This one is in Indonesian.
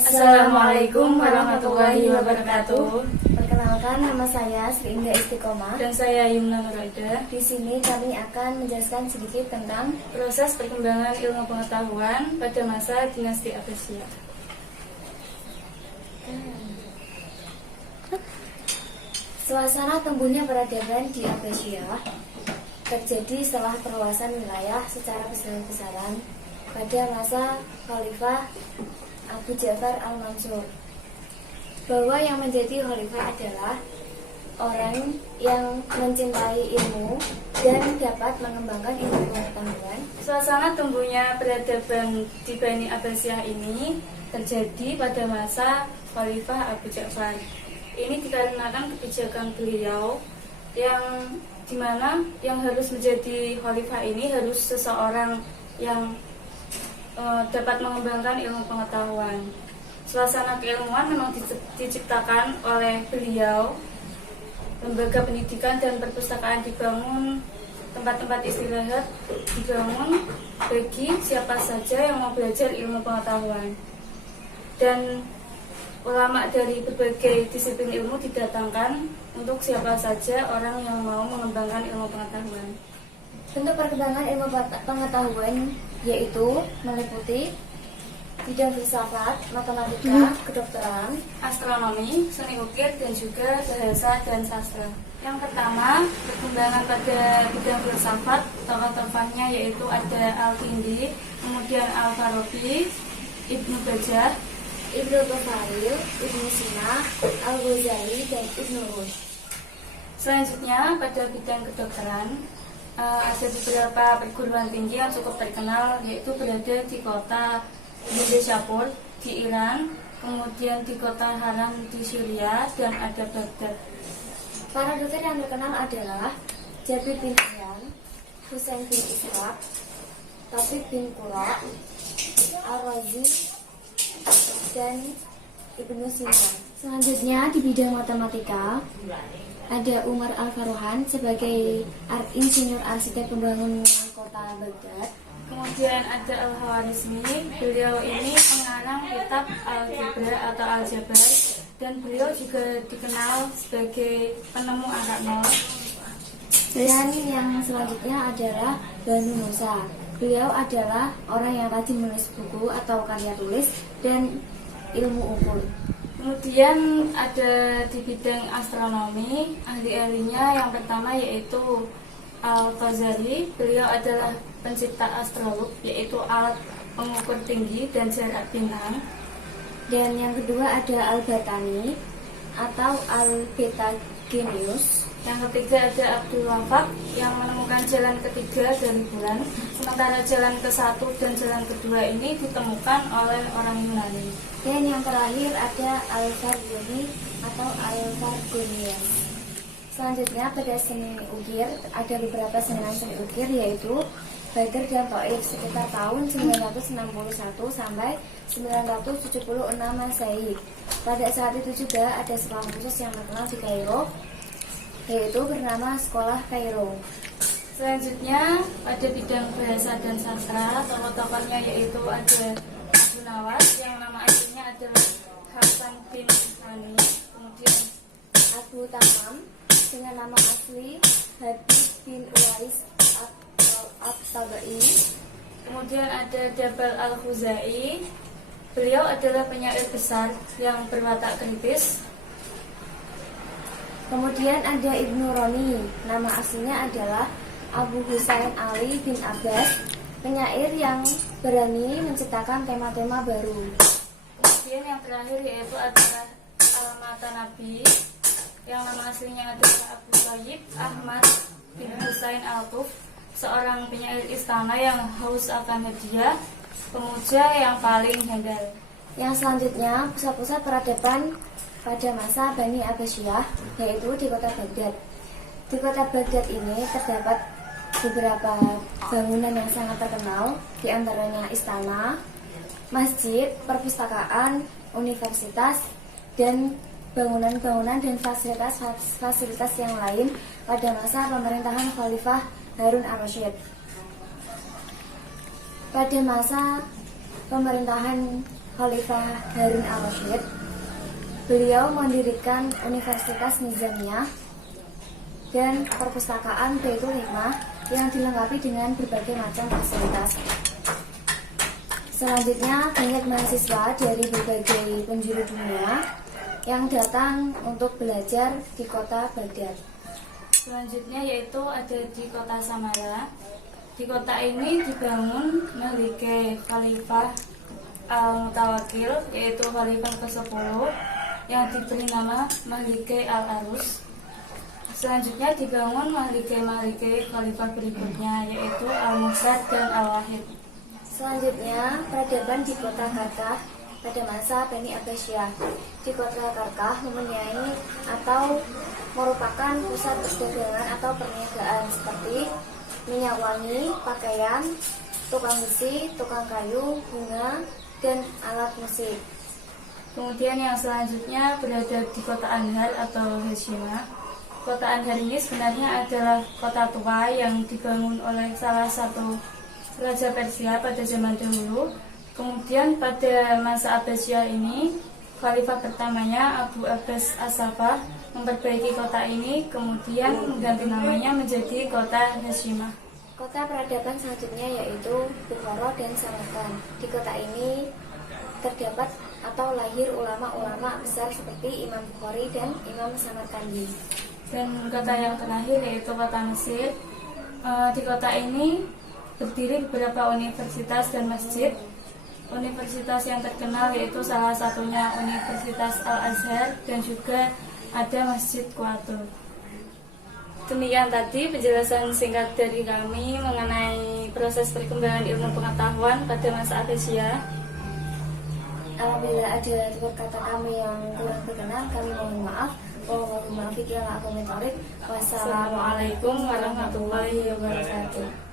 Assalamualaikum warahmatullahi wabarakatuh. Perkenalkan, nama saya Sri Indah Istiqomah. Dan saya Yumna Nuraida. Di sini kami akan menjelaskan sedikit tentang proses perkembangan ilmu pengetahuan pada masa dinasti Abbasiyah. Suasana tumbuhnya peradaban di Abbasiyah terjadi setelah perluasan wilayah secara besar-besaran pada masa Khalifah Abu Ja'far al-Mansur, bahwa yang menjadi khalifah adalah orang yang mencintai ilmu dan dapat mengembangkan ilmu pengetahuan. Suasana tumbuhnya peradaban di Bani Abbasiyah ini terjadi pada masa Khalifah Abu Ja'far. Ini dikarenakan kebijakan beliau yang dimana yang harus menjadi khalifah ini harus seseorang yang dapat mengembangkan ilmu pengetahuan. Suasana keilmuan memang diciptakan oleh beliau. Lembaga pendidikan dan perpustakaan dibangun, tempat-tempat istirahat dibangun bagi siapa saja yang mau belajar ilmu pengetahuan. Dan ulama dari berbagai disiplin ilmu didatangkan untuk siapa saja orang yang mau mengembangkan ilmu pengetahuan. Bentuk perkembangan ilmu pengetahuan yaitu meliputi bidang filsafat, matematika, kedokteran, astronomi, seni ukir, dan juga bahasa dan sastra. Yang pertama, perkembangan pada bidang filsafat, tokoh-tokohnya yaitu ada Al-Kindi, kemudian Al-Farabi, Ibnu Bajjah, Ibnu Tufail, Ibnu Sina, Al-Ghazali, dan Ibnu Rushd. Selanjutnya, pada bidang kedokteran, ada beberapa perguruan tinggi yang cukup terkenal, yaitu berada di kota Nishapur di Iran, kemudian di kota Haram di Syria, dan ada Baghdad. Para dokter yang terkenal adalah Jabir bin Hayyan, Husain bin Ishaq, Tabib bin Qura, Al-Razi, dan Ibnu Sina. Selanjutnya di bidang matematika ada Umar Al-Faruhan sebagai insinyur arsitek pembangunan kota Baghdad. Kemudian ada Al-Khawarizmi, beliau ini pengarang kitab Al-Jabr atau Al-Jabar, dan beliau juga dikenal sebagai penemu angka nol. Dan yang selanjutnya adalah Banu Musa. Beliau adalah orang yang rajin menulis buku atau karya tulis dan ilmu ukur. Kemudian ada di bidang astronomi, ahli-ahlinya yang pertama yaitu Al-Ghazali. Beliau adalah pencipta astrolog, yaitu alat pengukur tinggi dan jarak bintang. Dan yang kedua ada Al-Batani atau Al-Betagenius. Yang ketiga ada Abdul Wafaq yang menemukan jalan ketiga dari bulan. Sementara jalan ke-1 dan jalan kedua ini ditemukan oleh orang Yunani. Dan yang terakhir ada Al-Farabi atau Al-Fargonius. Selanjutnya pada seni ukir ada beberapa seniman seni ukir yaitu Badr dan Taif sekitar tahun 961 sampai 976 Masehi. Pada saat itu juga ada sekolah khusus yang terkenal di Kairo, yaitu bernama Sekolah Kairo. Selanjutnya pada bidang bahasa dan sastra, tokoh-tokohnya yaitu ada Abu Nawas yang nama aslinya adalah Hasan bin Hani, kemudian Abu Tamam dengan nama asli Habib bin Uwais At-Tabai. Kemudian ada Jabal Al-Khuzai. Beliau adalah penyair besar yang berwatak kritis. Kemudian ada Ibnu Roni, nama aslinya adalah Abu Husain Ali bin Abbas, penyair yang berani menciptakan tema-tema baru. Kemudian yang terakhir yaitu adalah Al-Matanabi, yang nama aslinya adalah Abu Thayyib Ahmad bin Husain Al-Tuf, seorang penyair istana yang haus akan hadiah, pemuja yang paling handal. Yang selanjutnya pusat-pusat peradaban pada masa Bani Abbasiyah, yaitu di kota Baghdad. Di kota Baghdad ini terdapat beberapa bangunan yang sangat terkenal, di antaranya istana, masjid, perpustakaan, universitas, dan bangunan-bangunan dan fasilitas yang lain pada masa pemerintahan Khalifah Harun al-Rasyid. Pada masa pemerintahan Khalifah Harun al-Rasyid. Beliau mendirikan Universitas Nizamiyah dan perpustakaan Baitul Hikmah yang dilengkapi dengan berbagai macam fasilitas. Selanjutnya, banyak mahasiswa dari berbagai penjuru dunia yang datang untuk belajar di kota Baghdad. Selanjutnya yaitu ada di kota Samara. Di kota ini dibangun memiliki Khalifah Al-Mutawakil, yaitu Khalifah ke-10 yang diberi nama Malike Al-Arus. Selanjutnya dibangun Malike Khalifah berikutnya, yaitu Al-Muhsad dan Al-Wahid. Selanjutnya, peradaban di kota Karkah pada masa Bani Abbasiyah. Di kota Karkah mempunyai atau merupakan pusat perdagangan atau perniagaan seperti minyak wangi, pakaian, tukang besi, tukang kayu, bunga, dan alat musik. Kemudian yang selanjutnya berada di kota Anhar atau Hashimah. Kota Anhar ini sebenarnya adalah kota tua yang dibangun oleh salah satu Raja Persia pada zaman dahulu. Kemudian pada masa Abbasiyah ini, Khalifah pertamanya Abu Abbas As-Saffah memperbaiki kota ini, kemudian mengganti namanya menjadi kota Hashimah. Kota peradaban selanjutnya yaitu Bukhara dan Samarkand. Di kota ini terdapat atau lahir ulama-ulama besar seperti Imam Bukhari dan Imam Samarkandi. Dan kota yang terakhir yaitu kota Mesir. Di kota ini berdiri beberapa universitas dan masjid. Universitas yang terkenal yaitu salah satunya Universitas Al-Azhar dan juga ada Masjid Quatro. Demikian tadi penjelasan singkat dari kami mengenai proses perkembangan ilmu pengetahuan pada masa Abbasiyah. Apabila ada tutur kata kami yang kurang berkenan, kami mohon maaf. Wassalamualaikum warahmatullahi wabarakatuh.